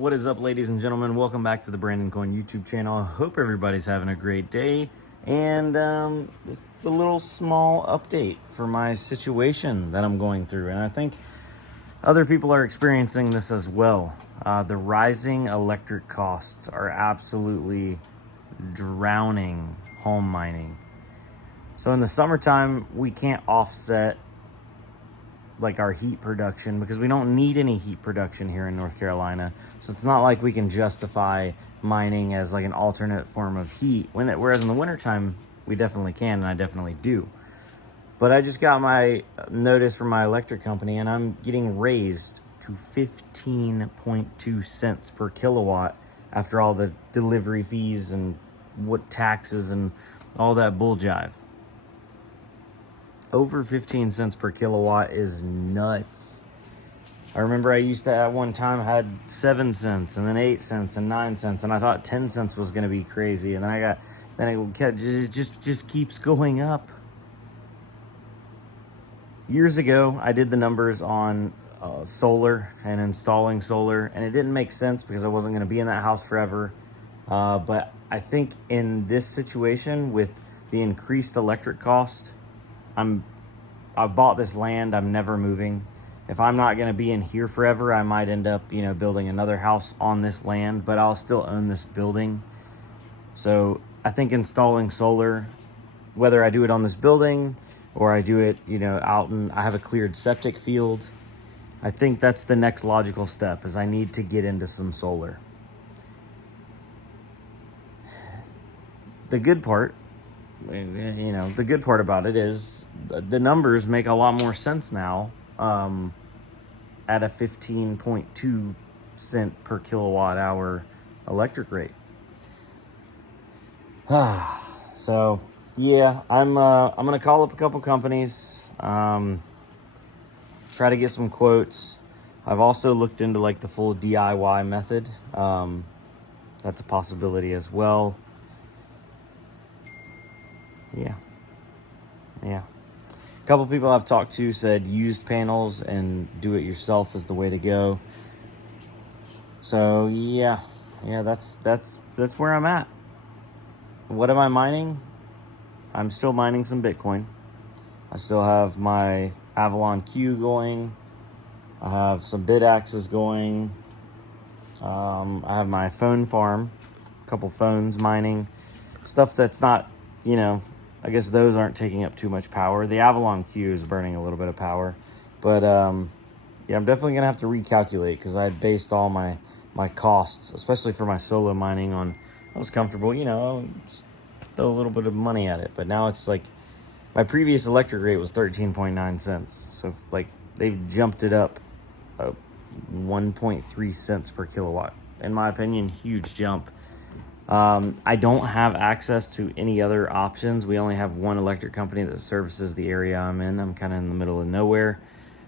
What is up, ladies and gentlemen? Welcome back to the Brandon Coin YouTube channel. I hope everybody's having a great day. And just a little small update for my situation that I'm going through. And I think other people are experiencing this as well. The rising electric costs are absolutely drowning home mining. So in the summertime, we can't offset like our heat production because we don't need any heat production here in North Carolina. So it's not like we can justify mining as like an alternate form of heat. Whereas in the wintertime, we definitely can, and I definitely do. But I just got my notice from my electric company, and I'm getting raised to 15.2 cents per kilowatt after all the delivery fees and what taxes and all that bull jive. Over 15 cents per kilowatt is nuts. I remember I used to at one time had 7 cents and then 8 cents and 9 cents, and I thought 10 cents was going to be crazy, and then it just keeps going up. Years ago, I did the numbers on solar and installing solar, and it didn't make sense because I wasn't going to be in that house forever. But I think in this situation with the increased electric cost, I've bought this land. I'm never moving. If I'm not going to be in here forever, I might end up, building another house on this land, but I'll still own this building. So I think installing solar, whether I do it on this building or I do it, I have a cleared septic field. I think that's the next logical step, is I need to get into some solar. The good part about it is the numbers make a lot more sense now at a 15.2 cent per kilowatt hour electric rate. So yeah, I'm gonna call up a couple companies, try to get some quotes. I've also looked into like the full DIY method. That's a possibility as well. Yeah. A couple people I've talked to said used panels and do it yourself is the way to go. So yeah, that's where I'm at. What am I mining? I'm still mining some Bitcoin. I still have my Avalon Q going. I have some Bidaxes going. I have my phone farm, a couple phones mining, stuff that's not, I guess those aren't taking up too much power. The Avalon Q is burning a little bit of power. But I'm definitely going to have to recalculate because I had based all my costs, especially for my solo mining, on I was comfortable, just throw a little bit of money at it. But now it's like my previous electric rate was 13.9 cents. So like they've jumped it up 1.3 cents per kilowatt. In my opinion, huge jump. I don't have access to any other options. We only have one electric company that services the area I'm in. I'm kind of in the middle of nowhere,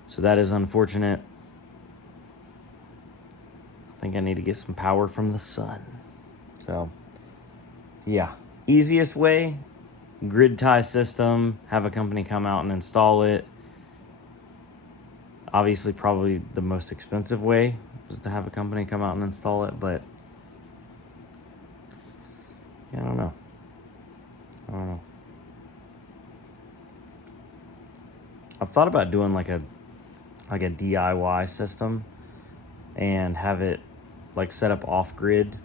so that is unfortunate. I think I need to get some power from the sun. So yeah, easiest way, grid tie system, have a company come out and install it. Obviously, probably the most expensive way is to have a company come out and install it, but I don't know. I've thought about doing like a DIY system and have it like set up off grid,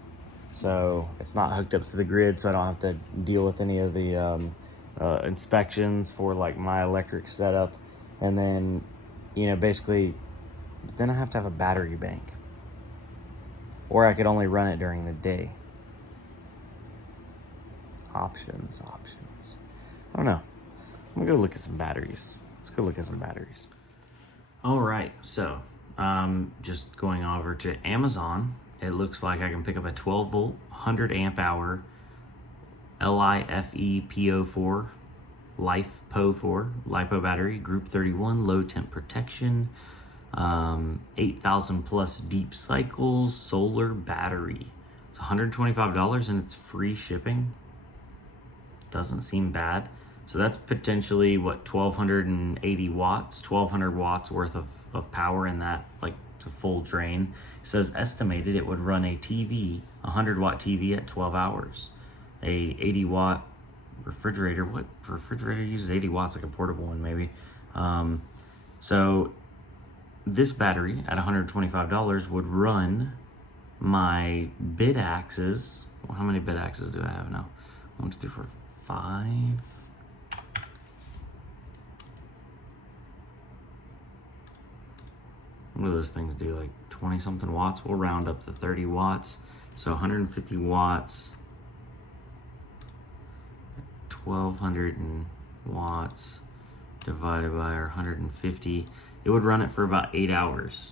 so it's not hooked up to the grid, so I don't have to deal with any of the inspections for like my electric setup. And then, basically, then I have to have a battery bank, or I could only run it during the day. Options. I don't know. I'm gonna go look at some batteries. Let's go look at some batteries. All right, so just going over to Amazon. It looks like I can pick up a 12 volt, 100 amp hour LiFePO4, LiFePO4 LiPo battery, Group 31, low temp protection, 8,000 plus deep cycles, solar battery. It's $125 and it's free shipping. Doesn't seem bad. So that's potentially what, 1280 watts, 1200 watts worth of power in that like to full drain. It says estimated it would run a TV, 100-watt TV at 12 hours. A 80-watt refrigerator, what refrigerator uses 80 watts, like a portable one maybe. So this battery at $125 would run my bid axes. Well, how many bid axes do I have now? 1, 2, 3, 4, 5. What do those things do? Like 20 something watts? We'll round up to 30 watts. So 150 watts, 1200 watts divided by our 150. It would run it for about 8 hours.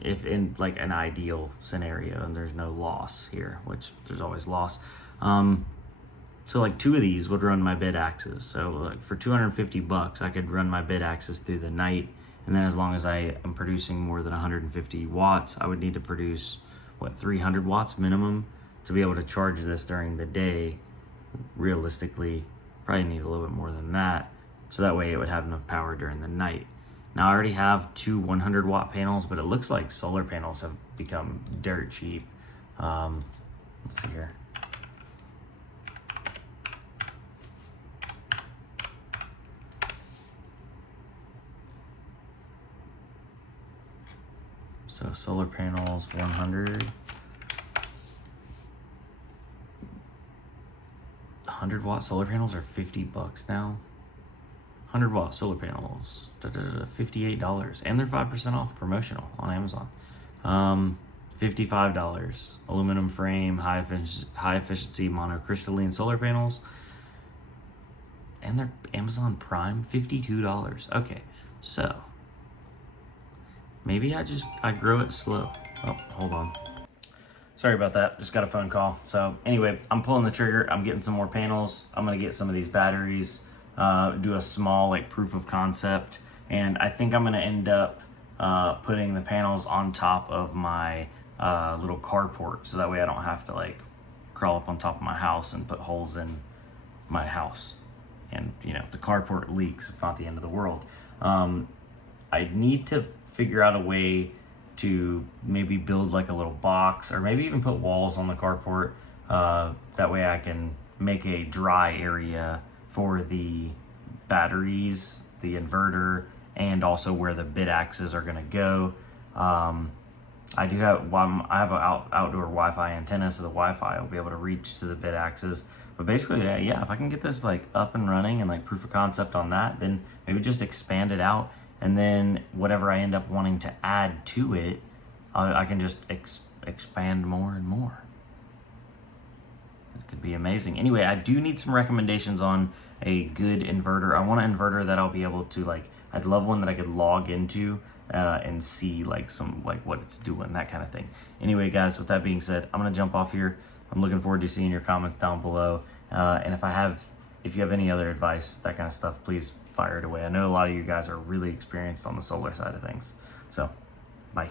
If in like an ideal scenario and there's no loss here, which there's always loss. So like 2 of these would run my bid axes. So like for 250 bucks, I could run my bid axes through the night. And then as long as I am producing more than 150 watts, I would need to produce, what, 300 watts minimum to be able to charge this during the day. Realistically, probably need a little bit more than that. So that way it would have enough power during the night. Now I already have 2 100-watt panels, but it looks like solar panels have become dirt cheap. Let's see here. So solar panels, 100. 100-watt solar panels are 50 bucks now. 100-watt solar panels, $58, and they're 5% off promotional on Amazon. $55. Aluminum frame, high efficiency monocrystalline solar panels, and they're Amazon Prime, $52. Okay, so maybe I grow it slow. Oh, hold on. Sorry about that, just got a phone call. So anyway, I'm pulling the trigger. I'm getting some more panels. I'm gonna get some of these batteries, do a small like proof of concept. And I think I'm gonna end up putting the panels on top of my little carport. So that way I don't have to like crawl up on top of my house and put holes in my house. And you know, if the carport leaks, it's not the end of the world. I need to figure out a way to maybe build like a little box, or maybe even put walls on the carport. That way I can make a dry area for the batteries, the inverter, and also where the bid axes are gonna go. I have an outdoor Wi-Fi antenna, so the Wi-Fi will be able to reach to the bid axes. But basically, yeah, if I can get this like up and running and like proof of concept on that, then maybe just expand it out. And then whatever I end up wanting to add to it, I can just expand more and more. It could be amazing. Anyway, I do need some recommendations on a good inverter. I want an inverter that I'll be able to like, I'd love one that I could log into and see like what it's doing, that kind of thing. Anyway, guys, with that being said, I'm gonna jump off here. I'm looking forward to seeing your comments down below. And if you have any other advice, that kind of stuff, please fire it away. I know a lot of you guys are really experienced on the solar side of things. So, bye.